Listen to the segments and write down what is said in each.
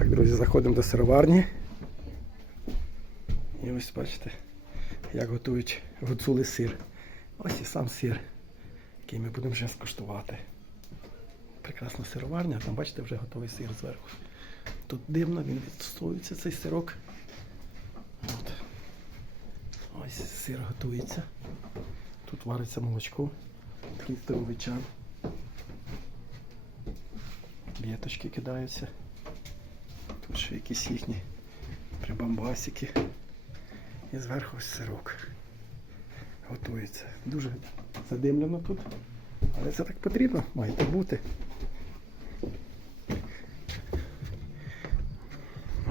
Так, друзі, заходимо до сироварні. І ось бачите, як готують гуцули сир. Ось і сам сир, який ми будемо вже скуштувати. Прекрасна сироварня, там бачите, вже готовий сир зверху. Тут дивно, він відстоюється цей сирок. От. Ось сир готується. Тут вариться молочко, трістовий чан. Віточки кидаються. Ще якісь їхні прибамбасики. І зверху ось сирок. Готується. Дуже задимлено тут. Але це так потрібно, має бути.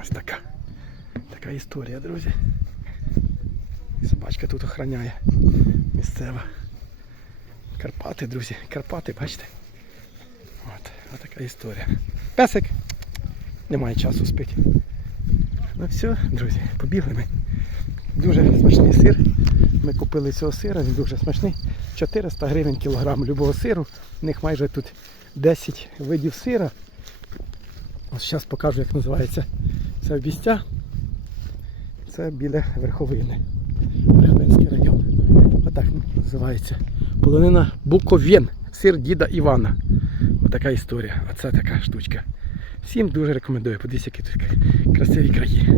Ось така. Така історія, друзі. Собачка тут охороняє. Місцева. Карпати, друзі. Карпати, бачите? От, от така історія. Песик! Немає часу спить. Ну все, друзі, побігли ми. Дуже смачний сир. Ми купили цього сира, він дуже смачний. 400 гривень кілограм любого сиру. У них майже тут 10 видів сира. Ось зараз покажу, як називається це обістя. Це біля Верховини. Верховинський район. Отак називається. Полонина Буковін. Сир діда Івана. Отака історія. Оце така штучка. Всім дуже рекомендую. Подивіться, які тут красиві краї.